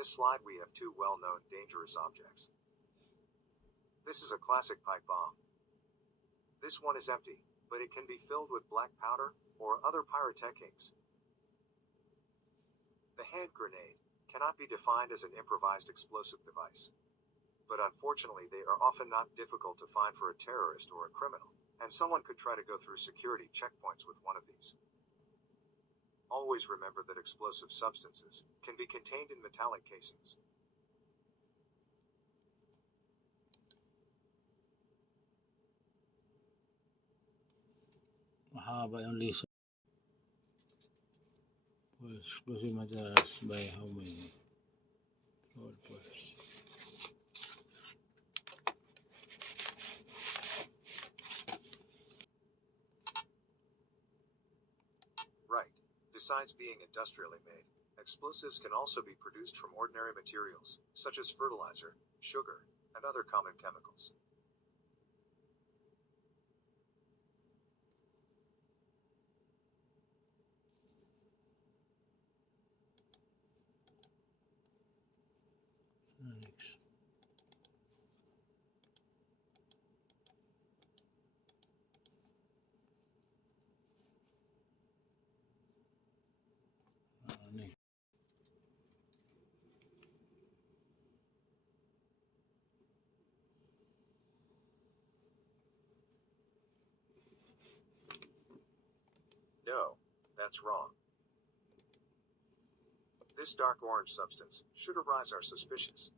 this slide we have two well-known dangerous objects. This is a classic pipe bomb. This one is empty, but it can be filled with black powder or other pyrotechnics. The hand grenade cannot be defined as an improvised explosive device, but unfortunately they are often not difficult to find for a terrorist or a criminal, and someone could try to go through security checkpoints with one of these. Always remember that explosive substances can be contained in metallic casings. Mahaba yung list for explosive materials by how many? Right. Besides being industrially made, explosives can also be produced from ordinary materials, such as fertilizer, sugar, and other common chemicals. Next. Next. No, that's wrong. This dark orange substance should arouse our suspicions.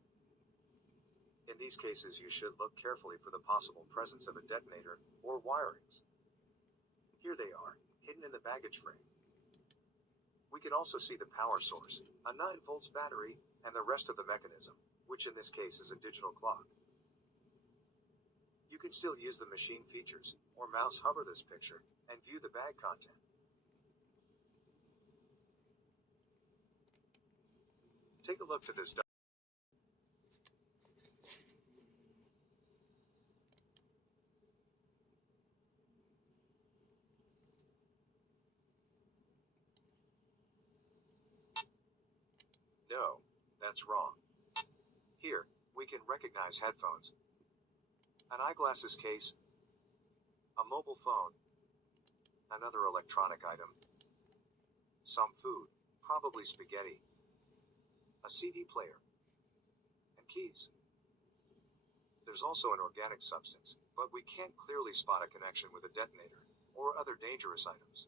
In these cases, you should look carefully for the possible presence of a detonator or wirings. Here they are, hidden in the baggage frame. We can also see the power source, a 9 volts battery, and the rest of the mechanism, which in this case is a digital clock. You can still use the machine features, or mouse hover this picture, and view the bag content. Take a look to this. No, that's wrong. Here, we can recognize headphones, an eyeglasses case, a mobile phone, another electronic item, some food, probably spaghetti, a CD player, and keys. There's also an organic substance, but we can't clearly spot a connection with a detonator or other dangerous items.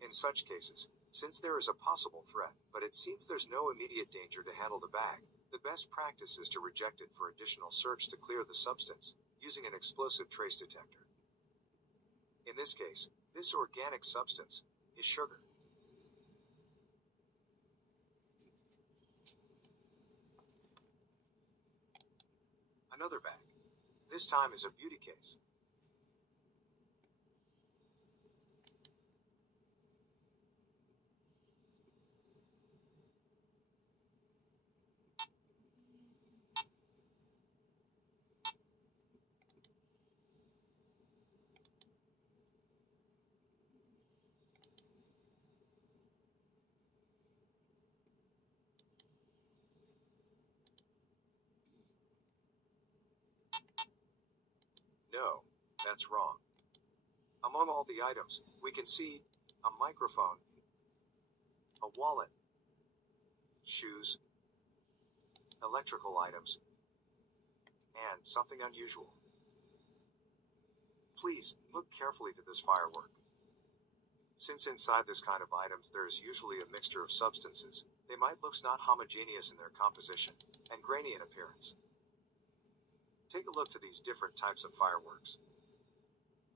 In such cases, since there is a possible threat, but it seems there's no immediate danger to handle the bag, the best practice is to reject it for additional search to clear the substance, using an explosive trace detector. In this case, this organic substance is sugar. Another bag. This time is a beauty case. No, that's wrong. Among all the items, we can see a microphone, a wallet, shoes, electrical items, and something unusual. Please, look carefully to this firework. Since inside this kind of items there is usually a mixture of substances, they might look not homogeneous in their composition, and grainy in appearance. Take a look to these different types of fireworks.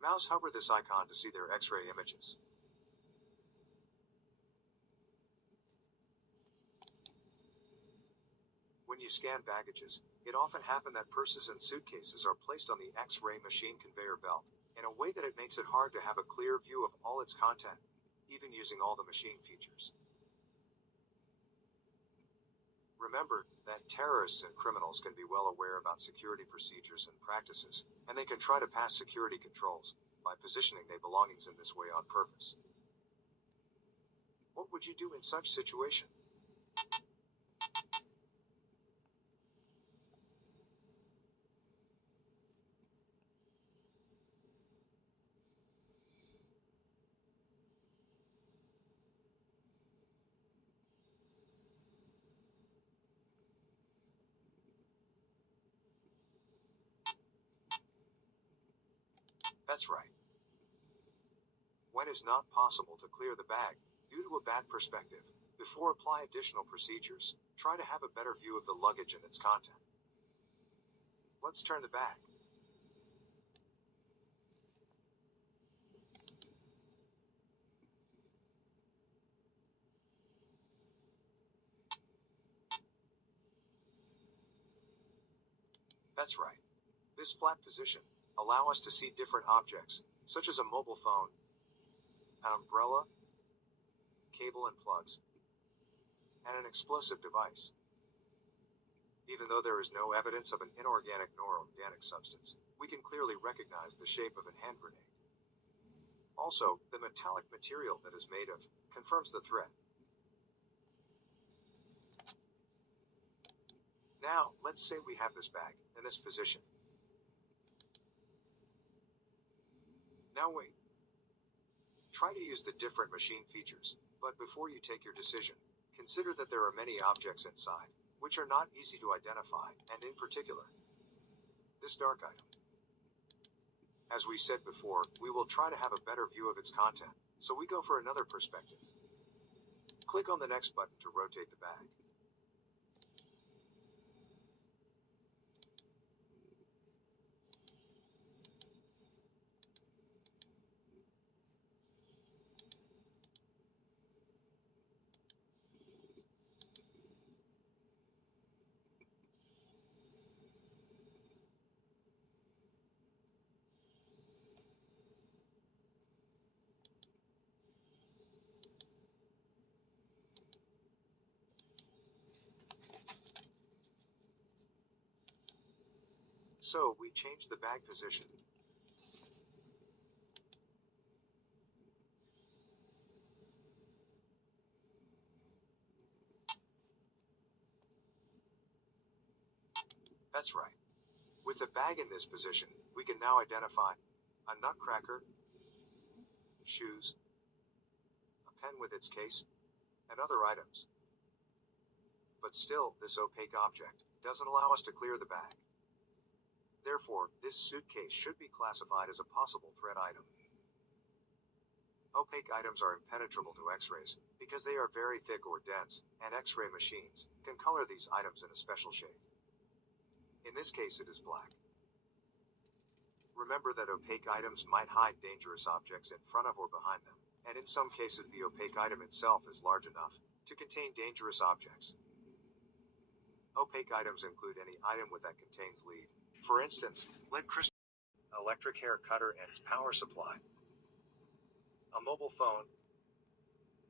Mouse hover this icon to see their X-ray images. When you scan baggages, it often happens that purses and suitcases are placed on the X-ray machine conveyor belt, in a way that it makes it hard to have a clear view of all its content, even using all the machine features. Remember that terrorists and criminals can be well aware about security procedures and practices, and they can try to pass security controls by positioning their belongings in this way on purpose. What would you do in such situation? That's right. When is not possible to clear the bag due to a bad perspective. Before apply additional procedures, try to have a better view of the luggage and its content. Let's turn the bag. That's right. This flat position allow us to see different objects, such as a mobile phone, an umbrella, cable and plugs, and an explosive device. Even though there is no evidence of an inorganic nor organic substance, we can clearly recognize the shape of a hand grenade. Also, the metallic material that is made of confirms the threat. Now, let's say we have this bag in this position. Now wait. Try to use the different machine features, but before you take your decision, consider that there are many objects inside, which are not easy to identify, and in particular, this dark item. As we said before, we will try to have a better view of its content, so we go for another perspective. Click on the next button to rotate the bag. So, we change the bag position. That's right. With the bag in this position, we can now identify a nutcracker, shoes, a pen with its case, and other items. But still, this opaque object doesn't allow us to clear the bag. Therefore, this suitcase should be classified as a possible threat item. Opaque items are impenetrable to X-rays because they are very thick or dense, and X-ray machines can color these items in a special shade. In this case, it is black. Remember that opaque items might hide dangerous objects in front of or behind them, and in some cases the opaque item itself is large enough to contain dangerous objects. Opaque items include any item that contains lead. For instance, lead crystal, an electric hair cutter and its power supply, a mobile phone,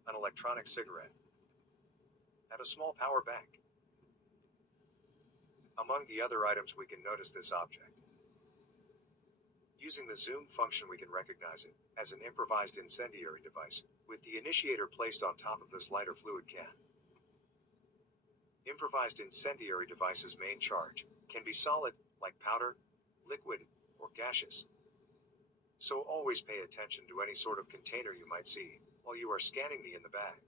an electronic cigarette, and a small power bank. Among the other items we can notice this object. Using the zoom function we can recognize it as an improvised incendiary device, with the initiator placed on top of this lighter fluid can. Improvised incendiary devices' main charge can be solid, like powder, liquid, or gaseous. So always pay attention to any sort of container you might see while you are scanning in the bag.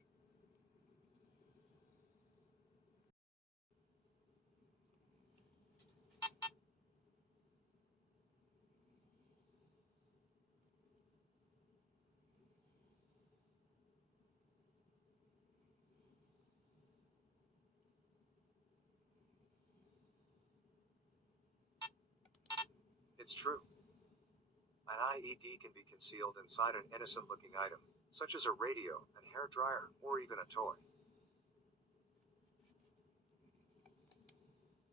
It's true. An IED can be concealed inside an innocent-looking item, such as a radio, a hair dryer, or even a toy.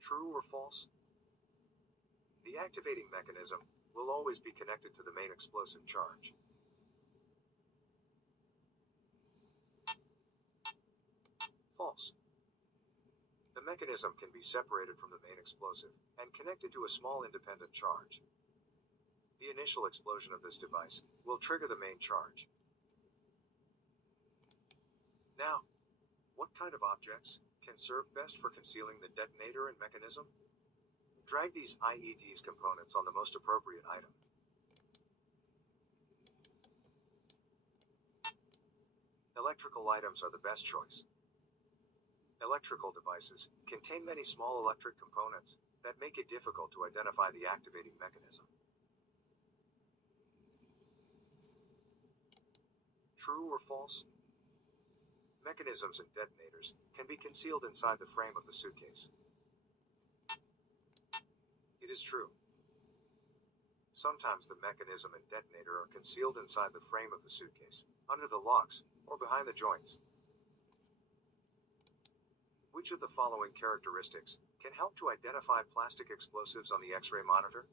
True or false? The activating mechanism will always be connected to the main explosive charge. False. The mechanism can be separated from the main explosive and connected to a small independent charge. The initial explosion of this device will trigger the main charge. Now, what kind of objects can serve best for concealing the detonator and mechanism? Drag these IED's components on the most appropriate item. Electrical items are the best choice. Electrical devices contain many small electric components that make it difficult to identify the activating mechanism. True or false? Mechanisms and detonators can be concealed inside the frame of the suitcase. It is true. Sometimes the mechanism and detonator are concealed inside the frame of the suitcase, under the locks, or behind the joints. Which of the following characteristics can help to identify plastic explosives on the X-ray monitor?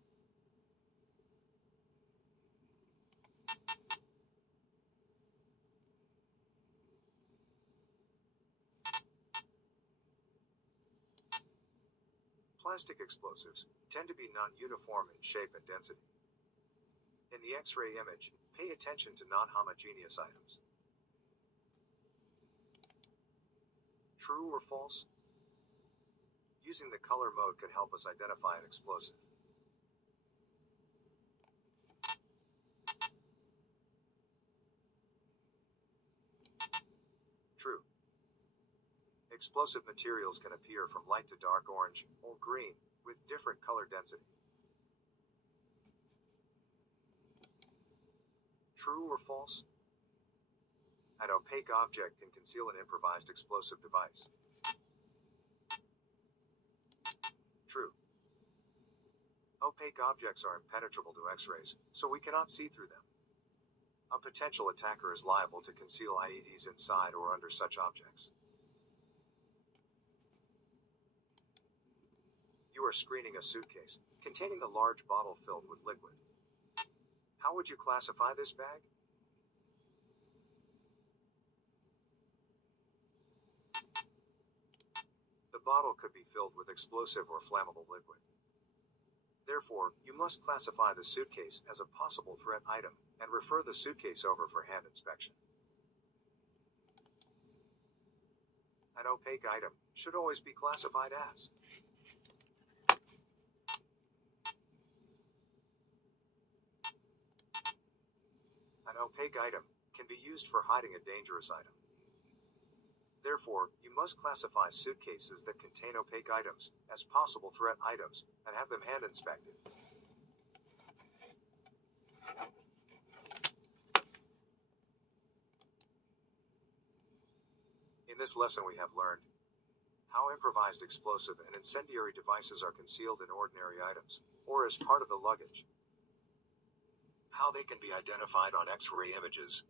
Plastic explosives tend to be non-uniform in shape and density. In the X-ray image, pay attention to non-homogeneous items. True or false? Using the color mode can help us identify an explosive. True. Explosive materials can appear from light to dark orange or green, with different color density. True or false? An opaque object can conceal an improvised explosive device. True. Opaque objects are impenetrable to X-rays, so we cannot see through them. A potential attacker is liable to conceal IEDs inside or under such objects. You are screening a suitcase containing a large bottle filled with liquid. How would you classify this bag? The bottle could be filled with explosive or flammable liquid. Therefore, you must classify the suitcase as a possible threat item and refer the suitcase over for hand inspection. An opaque item should always be classified as. An opaque item can be used for hiding a dangerous item. Therefore, you must classify suitcases that contain opaque items as possible threat items and have them hand inspected. In this lesson we have learned how improvised explosive and incendiary devices are concealed in ordinary items, or as part of the luggage. How they can be identified on X-ray images.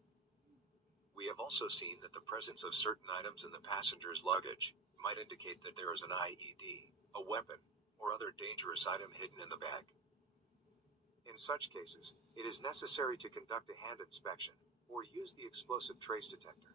We have also seen that the presence of certain items in the passenger's luggage might indicate that there is an IED, a weapon, or other dangerous item hidden in the bag. In such cases, it is necessary to conduct a hand inspection or use the explosive trace detector.